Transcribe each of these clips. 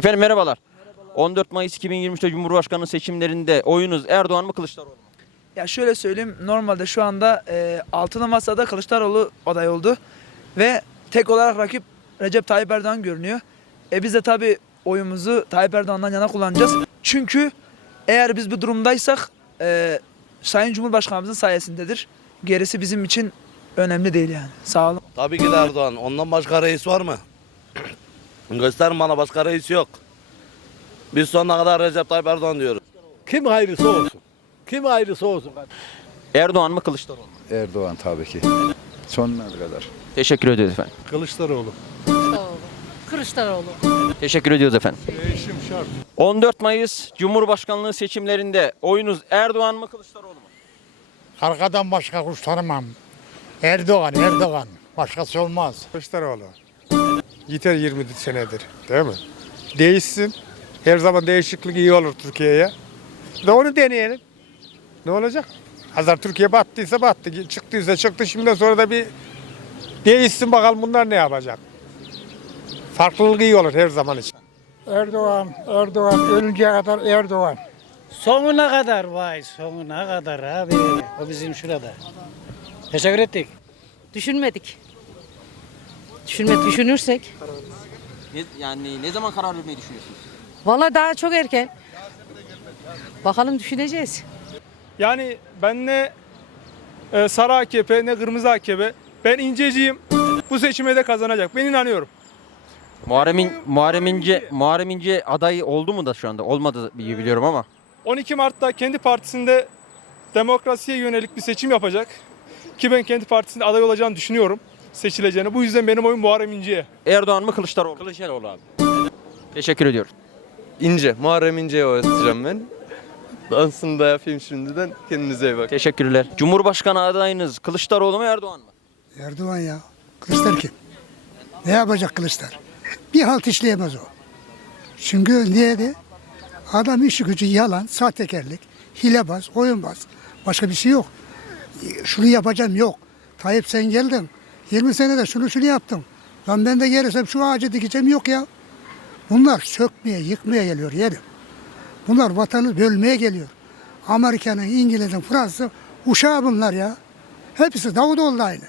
Efendim merhabalar. 14 Mayıs 2023'te Cumhurbaşkanlığı seçimlerinde oyunuz Erdoğan mı Kılıçdaroğlu mu? Ya şöyle söyleyeyim normalde şu anda e, altılı masada Kılıçdaroğlu aday oldu ve tek olarak rakip Recep Tayyip Erdoğan görünüyor. E biz de tabi oyumuzu Tayyip Erdoğan'dan yana kullanacağız. Çünkü eğer biz bu durumdaysak e, Sayın Cumhurbaşkanımızın sayesindedir. Gerisi bizim için önemli değil yani. Sağ olun. Tabii ki de Erdoğan. Ondan başka reis var mı? Gösterin bana başka reis yok. Biz sonuna kadar Recep Tayyip Erdoğan diyoruz. Kim hayırlısı olsun. Kim hayırlısı olsun. Erdoğan mı Kılıçdaroğlu mu? Erdoğan tabii ki. Sonuna kadar. Teşekkür ediyoruz efendim. Kılıçdaroğlu. Kılıçdaroğlu. Kılıçdaroğlu. Teşekkür ediyoruz efendim. Değişim şart. 14 Mayıs Cumhurbaşkanlığı seçimlerinde oyunuz Erdoğan mı Kılıçdaroğlu mu? Arkadan başka kuş tanımam. Erdoğan, Erdoğan. Başkası olmaz. Kılıçdaroğlu. Yeter 20 senedir değil mi? Değişsin. Her zaman değişiklik iyi olur Türkiye'ye. De onu deneyelim. Ne olacak? Hazır Türkiye battıysa battı. Çıktıysa çıktı. Şimdiden sonra da bir değişsin bakalım bunlar ne yapacak. Farklılık iyi olur her zaman için. Erdoğan, Erdoğan. Ölünceye kadar Erdoğan. Sonuna kadar vay sonuna kadar abi. O bizim şurada. Teşekkür ettik. Düşünmedik. Düşünme, düşünürsek. yani ne zaman karar vermeyi düşünüyorsunuz? Vallahi daha çok erken. Bakalım düşüneceğiz. Yani ben ne e, sarı AKP ne kırmızı AKP. Ben inceciyim. Bu seçime de kazanacak. Ben inanıyorum. Muharrem, İn- Muharrem İnce, Muharrem İnce aday oldu mu da şu anda? Olmadı diye biliyorum ama. 12 Mart'ta kendi partisinde demokrasiye yönelik bir seçim yapacak. Ki ben kendi partisinde aday olacağını düşünüyorum. Seçileceğini. Bu yüzden benim oyum Muharrem İnce'ye. Erdoğan mı Kılıçdaroğlu? Kılıçdaroğlu abi. Teşekkür ediyoruz. İnce. Muharrem İnce'ye oynatacağım ben. Dansını da yapayım şimdiden. Kendinize iyi bakın. Teşekkürler. Cumhurbaşkanı adayınız Kılıçdaroğlu mu Erdoğan mı? Erdoğan ya. Kılıçlar kim? Ne yapacak Kılıçlar? Bir halt işleyemez o. Çünkü niye de? Adam işi gücü yalan, sahtekarlık, hilebaz, oyunbaz. Başka bir şey yok. Şunu yapacağım yok. Tayyip sen geldin. 20 senede şunu şunu yaptım. Lan ben de gelirsem şu ağacı dikeceğim yok ya. Bunlar sökmeye, yıkmaya geliyor yerim. Bunlar vatanı bölmeye geliyor. Amerika'nın, İngiliz'in, Fransa'nın uşağı bunlar ya. Hepsi Davutoğlu da aynı.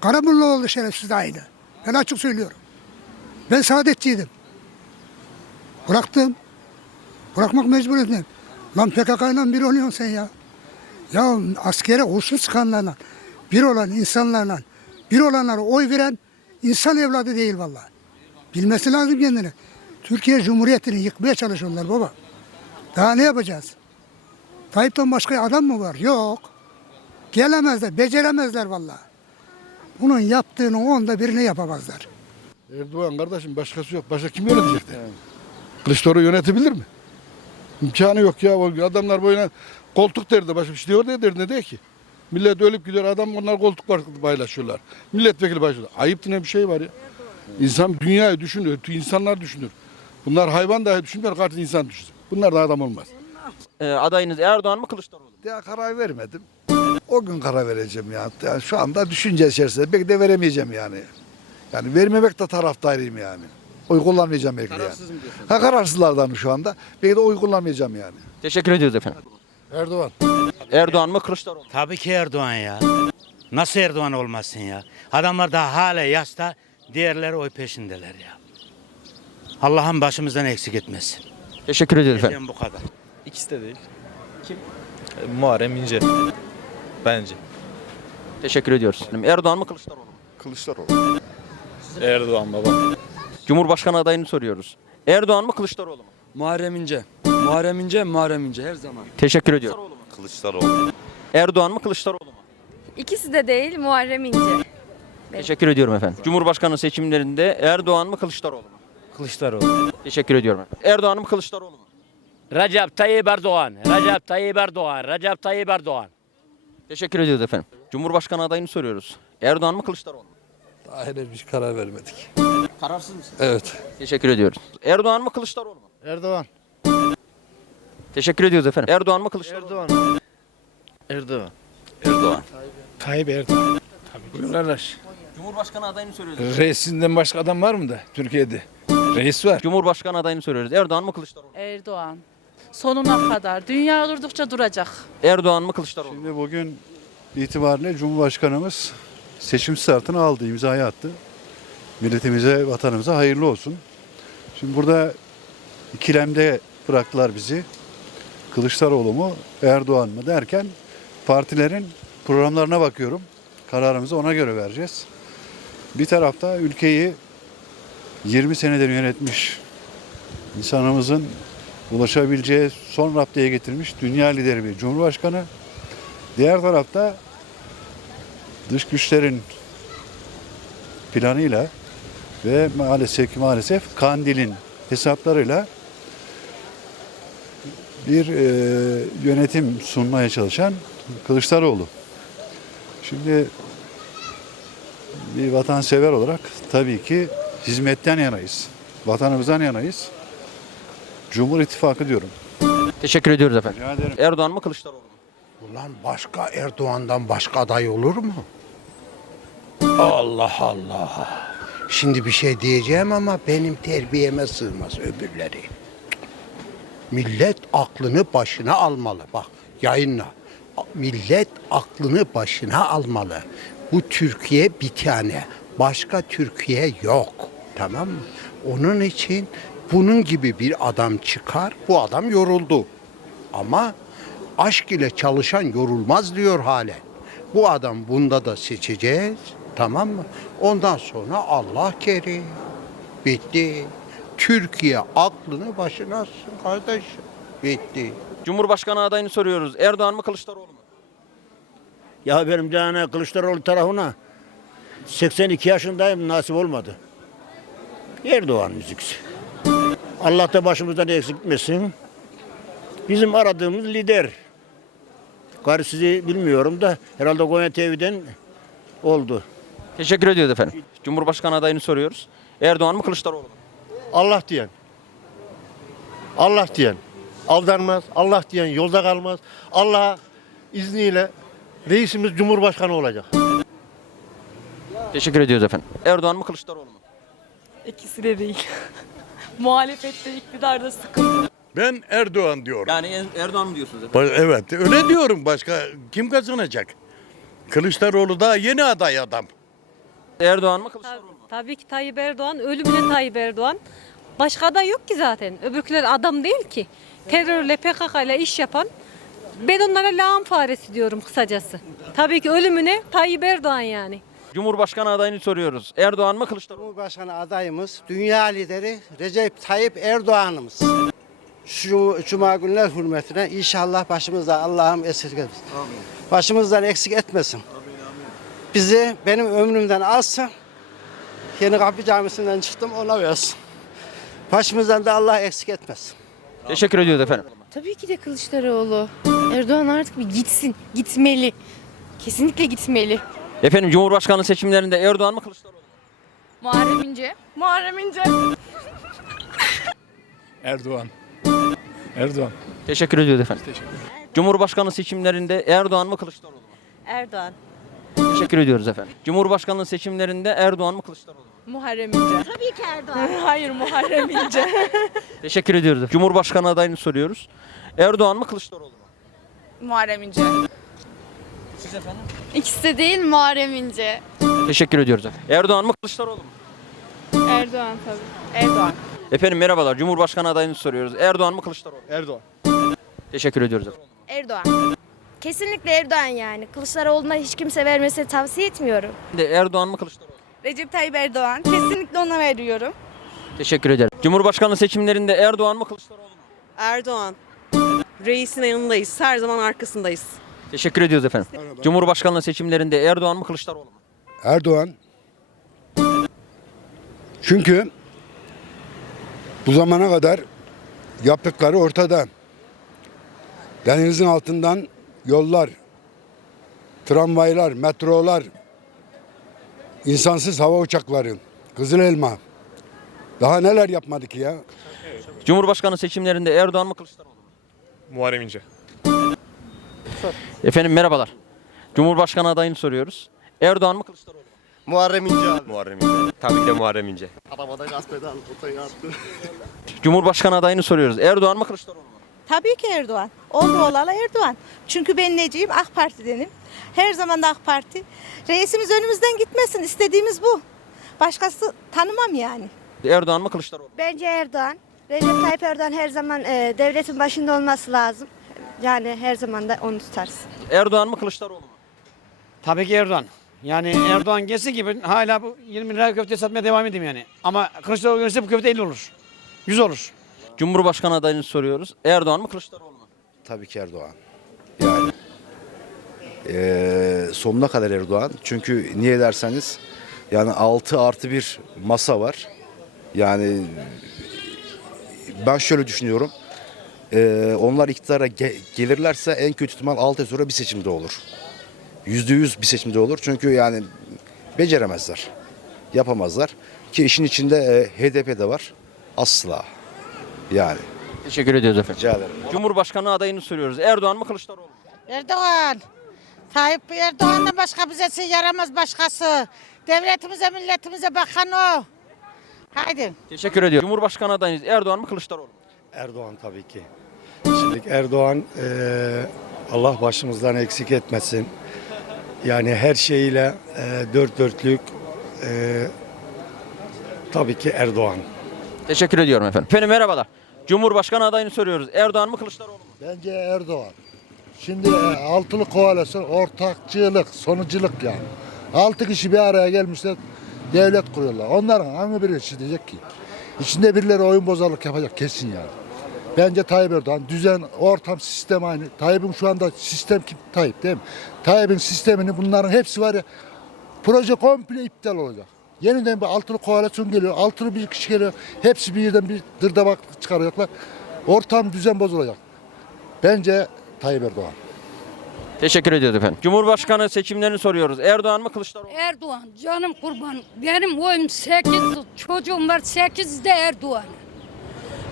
Karaburluoğlu şerefsiz de aynı. Ben açık söylüyorum. Ben saadetçiydim. Bıraktım. Bırakmak mecburiyetim. Lan PKK'yla bir oluyorsun sen ya. Ya askere kurşun sıkanlarla, bir olan insanlarla, bir olanlara oy veren insan evladı değil vallahi. Bilmesi lazım kendini. Türkiye Cumhuriyeti'ni yıkmaya çalışıyorlar baba. Daha ne yapacağız? Tayyip'ten başka adam mı var? Yok. Gelemezler, beceremezler vallahi. Bunun yaptığını onda birini yapamazlar. Erdoğan kardeşim başkası yok. Başka kim yönetecek de? Kılıçdaroğlu yönetebilir mi? İmkanı yok ya. Adamlar boyuna koltuk derdi. Başka bir şey diyor derdi ne diyor ki? Millet ölüp gidiyor. Adam onlar koltuk paylaşıyorlar. Milletvekili paylaşıyorlar. Ayıp ne bir şey var ya. İnsan dünyayı düşünüyor. insanlar düşünür. Bunlar hayvan dahi düşünmüyor. Artık insan düşünsün. Bunlar da adam olmaz. Ee, adayınız Erdoğan mı Kılıçdaroğlu mu? Daha karar vermedim. O gün karar vereceğim ya. Yani şu anda düşünce içerisinde belki de veremeyeceğim yani. Yani vermemek de taraftarıyım yani. Oy kullanmayacağım belki de yani. Kararsız mı diyorsunuz? Ha kararsızlardan şu anda. Belki de oy kullanmayacağım yani. Teşekkür ediyoruz efendim. Erdoğan. Erdoğan mı Kılıçdaroğlu mu? Tabii ki Erdoğan ya. Nasıl Erdoğan olmasın ya? Adamlar daha hala yasta, diğerleri oy peşindeler ya. Allah'ın başımızdan eksik etmesin. Teşekkür ediyoruz efendim. Diyeceğim bu kadar. İkisi de değil. Kim? Muharrem İnce. Bence. Teşekkür ediyoruz. Erdoğan mı Kılıçdaroğlu mu? Kılıçdaroğlu. Erdoğan baba. Cumhurbaşkanı adayını soruyoruz. Erdoğan mı Kılıçdaroğlu mu? Muharrem İnce. Muharrem İnce, Muharrem İnce her zaman. Teşekkür ediyorum. Kılıçdaroğlu. Erdoğan mı Kılıçdaroğlu mu? İkisi de değil Muharrem İnce. Teşekkür ediyorum efendim. Cumhurbaşkanı seçimlerinde Erdoğan mı Kılıçdaroğlu mu? Kılıçdaroğlu. Teşekkür ediyorum. Erdoğan mı Kılıçdaroğlu mu? Recep Tayyip Erdoğan. Recep Tayyip Erdoğan. Recep Tayyip Erdoğan. Teşekkür ediyoruz efendim. Cumhurbaşkanı adayını soruyoruz. Erdoğan mı Kılıçdaroğlu mu? Daha henüz bir karar vermedik. Kararsız mısın? Evet. Teşekkür ediyoruz. Erdoğan mı Kılıçdaroğlu mu? Erdoğan. Teşekkür ediyoruz efendim. Erdoğan mı Kılıçdaroğlu mu? Erdoğan. Erdoğan. Tayyip Erdoğan. Bugün kardeş. Cumhurbaşkanı adayını soruyoruz. Reisinden başka adam var mı da Türkiye'de? Reis var. Cumhurbaşkanı adayını soruyoruz. Erdoğan mı Kılıçdaroğlu mu? Erdoğan. Sonuna kadar. Dünya durdukça duracak. Erdoğan mı Kılıçdaroğlu mu? Şimdi bugün itibariyle Cumhurbaşkanımız seçim startını aldı, imzayı attı. Milletimize, vatanımıza hayırlı olsun. Şimdi burada ikilemde bıraktılar bizi. Kılıçdaroğlu mu, Erdoğan mı derken partilerin programlarına bakıyorum. Kararımızı ona göre vereceğiz. Bir tarafta ülkeyi 20 senedir yönetmiş insanımızın ulaşabileceği son raddeye getirmiş dünya lideri bir cumhurbaşkanı. Diğer tarafta dış güçlerin planıyla ve maalesef ki maalesef Kandil'in hesaplarıyla bir e, yönetim sunmaya çalışan Kılıçdaroğlu. Şimdi bir vatansever olarak tabii ki hizmetten yanayız. Vatanımızdan yanayız. Cumhur İttifakı diyorum. Teşekkür ediyoruz efendim. Rica ederim. Erdoğan mı Kılıçdaroğlu mu? Ulan başka Erdoğan'dan başka aday olur mu? Allah Allah. Şimdi bir şey diyeceğim ama benim terbiyeme sığmaz öbürleri. Millet aklını başına almalı. Bak yayınla. Millet aklını başına almalı. Bu Türkiye bir tane. Başka Türkiye yok. Tamam mı? Onun için bunun gibi bir adam çıkar. Bu adam yoruldu. Ama aşk ile çalışan yorulmaz diyor halen. Bu adam bunda da seçeceğiz. Tamam mı? Ondan sonra Allah kerim. Bitti. Türkiye aklını başına alsın kardeşim. Bitti. Cumhurbaşkanı adayını soruyoruz. Erdoğan mı Kılıçdaroğlu mu? Ya benim tane Kılıçdaroğlu tarafına 82 yaşındayım nasip olmadı. Erdoğan müziksi. Allah da başımızdan eksik etmesin. Bizim aradığımız lider. Garı sizi bilmiyorum da herhalde Konya TV'den oldu. Teşekkür ediyoruz efendim. Cumhurbaşkanı adayını soruyoruz. Erdoğan mı Kılıçdaroğlu mu? Allah diyen. Allah diyen. Aldanmaz. Allah diyen yolda kalmaz. Allah izniyle reisimiz Cumhurbaşkanı olacak. Teşekkür ediyoruz efendim. Erdoğan mı Kılıçdaroğlu mu? İkisi de değil. Muhalefette iktidarda sıkıntı. Ben Erdoğan diyorum. Yani Erdoğan mı diyorsunuz efendim? Evet öyle diyorum başka kim kazanacak? Kılıçdaroğlu daha yeni aday adam. Erdoğan mı Kılıçdaroğlu mu? Tabii ki Tayyip Erdoğan. Ölümüne Tayyip Erdoğan. Başka aday yok ki zaten. Öbürküler adam değil ki. Terörle PKK ile iş yapan. Ben onlara lağım faresi diyorum kısacası. Tabii ki ölümüne Tayyip Erdoğan yani. Cumhurbaşkanı adayını soruyoruz. Erdoğan mı Kılıçdaroğlu mu? Cumhurbaşkanı adayımız, dünya lideri Recep Tayyip Erdoğan'ımız. Şu cuma günler hürmetine inşallah başımızda Allah'ım esirgemesin. Başımızdan eksik etmesin. Bizi benim ömrümden alsın. Yeni Kapı Camisi'nden çıktım ona versin. Başımızdan da Allah eksik etmesin. Teşekkür ediyoruz efendim. Tabii ki de Kılıçdaroğlu. Erdoğan artık bir gitsin. Gitmeli. Kesinlikle gitmeli. Efendim Cumhurbaşkanı seçimlerinde Erdoğan mı Kılıçdaroğlu mu? Muharrem İnce. Muharrem İnce. Erdoğan. Erdoğan. Teşekkür ediyoruz efendim. Cumhurbaşkanı seçimlerinde Erdoğan mı Kılıçdaroğlu mu? Erdoğan. Teşekkür ediyoruz efendim. Cumhurbaşkanlığı seçimlerinde Erdoğan mı Kılıçdaroğlu mu? Muharrem İnce. Tabii ki Erdoğan. Hayır Muharrem İnce. Teşekkür ediyoruz. Cumhurbaşkanı adayını soruyoruz. Erdoğan mı Kılıçdaroğlu mu? Muharrem İnce. Siz efendim? İkisi de değil Muharrem İnce. Teşekkür ediyoruz efendim. Erdoğan mı Kılıçdaroğlu mu? Erdoğan tabii. Erdoğan. Efendim merhabalar. Cumhurbaşkanı adayını soruyoruz. Erdoğan mı Kılıçdaroğlu mu? Erdoğan. Teşekkür ediyoruz efendim. Erdoğan. Kesinlikle Erdoğan yani. Kılıçdaroğlu'na hiç kimse vermesini tavsiye etmiyorum. Şimdi Erdoğan mı Kılıçdaroğlu mu? Recep Tayyip Erdoğan. Kesinlikle ona veriyorum. Teşekkür ederim. Cumhurbaşkanlığı seçimlerinde Erdoğan mı Kılıçdaroğlu mu? Erdoğan. Reisin yanındayız. Her zaman arkasındayız. Teşekkür ediyoruz efendim. Cumhurbaşkanlığı seçimlerinde Erdoğan mı Kılıçdaroğlu mu? Erdoğan. Çünkü bu zamana kadar yaptıkları ortada. Denizin altından yollar, tramvaylar, metrolar, insansız hava uçakları, Kızıl Elma. Daha neler yapmadı ki ya? Cumhurbaşkanı seçimlerinde Erdoğan mı Kılıçdaroğlu mu? Muharrem İnce. Efendim merhabalar. Cumhurbaşkanı adayını soruyoruz. Erdoğan mı Kılıçdaroğlu mu? Muharrem İnce abi. Muharrem İnce. Tabii ki de Muharrem İnce. Arabada gaz pedal, otoya attı. Cumhurbaşkanı adayını soruyoruz. Erdoğan mı Kılıçdaroğlu mu? Tabii ki Erdoğan. Oldu olalı Erdoğan. Çünkü ben neciyim? AK Parti'denim. Her zaman da AK Parti. Reisimiz önümüzden gitmesin. İstediğimiz bu. Başkası tanımam yani. Erdoğan mı Kılıçdaroğlu mu? Bence Erdoğan. Recep Tayyip Erdoğan her zaman e, devletin başında olması lazım. Yani her zaman da onu tutarız. Erdoğan mı Kılıçdaroğlu mu? Tabii ki Erdoğan. Yani Erdoğan gelsin gibi hala bu 20 lira köfte satmaya devam edeyim yani. Ama Kılıçdaroğlu gelirse bu köfte 50 olur. 100 olur. Cumhurbaşkanı adayını soruyoruz. Erdoğan mı Kılıçdaroğlu mu? Tabii ki Erdoğan. Yani eee, sonuna kadar Erdoğan. Çünkü niye derseniz yani 6 artı bir masa var. Yani ben şöyle düşünüyorum. Eee, onlar iktidara ge- gelirlerse en kötü ihtimal 6 ay sonra bir seçimde olur. Yüzde yüz bir seçimde olur. Çünkü yani beceremezler. Yapamazlar. Ki işin içinde e, HDP de var. Asla. Yani. Teşekkür ediyoruz efendim. Rica ederim. Cumhurbaşkanı adayını soruyoruz. Erdoğan mı Kılıçdaroğlu mu? Erdoğan. Tayyip Erdoğan'dan başka bize yaramaz başkası. Devletimize, milletimize bakan o. Haydi. Teşekkür ediyorum. Cumhurbaşkanı adayınız Erdoğan mı Kılıçdaroğlu mu? Erdoğan tabii ki. Şimdi Erdoğan eee, Allah başımızdan eksik etmesin. Yani her şeyiyle eee, dört dörtlük eee, tabii ki Erdoğan. Teşekkür ediyorum efendim. Efendim merhabalar. Cumhurbaşkanı adayını soruyoruz. Erdoğan mı Kılıçdaroğlu mu? Bence Erdoğan. Şimdi e, altılı koalisyon ortakçılık, sonuculuk yani. Altı kişi bir araya gelmişler devlet kuruyorlar. Onların hangi biri işleyecek ki? İçinde birileri oyun bozarlık yapacak kesin yani. Bence Tayyip Erdoğan düzen, ortam, sistem aynı. Tayyip'in şu anda sistem kim? Tayyip değil mi? Tayyip'in sistemini bunların hepsi var ya proje komple iptal olacak. Yeniden bir altılı koalisyon geliyor. Altılı bir kişi geliyor. Hepsi birden bir dırdabak çıkaracaklar. Ortam düzen bozulacak. Bence Tayyip Erdoğan. Teşekkür ediyoruz efendim. Cumhurbaşkanı seçimlerini soruyoruz. Erdoğan mı Kılıçdaroğlu mu? Erdoğan canım kurban. Benim oyum 8, çocuğum var 8 de Erdoğan.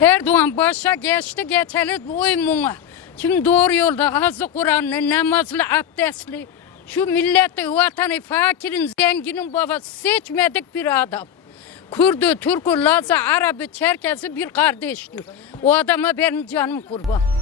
Erdoğan başa geçti geçeli oyum ona. Şimdi doğru yolda hazı Kur'an'lı, namazlı, abdestli. Şu milleti, vatanı, fakirin, zenginin babası seçmedik bir adam. Kürdü, Türk'ü, Lazı, Arap'ı, Çerkez'i bir kardeştir. O adama benim canım kurban.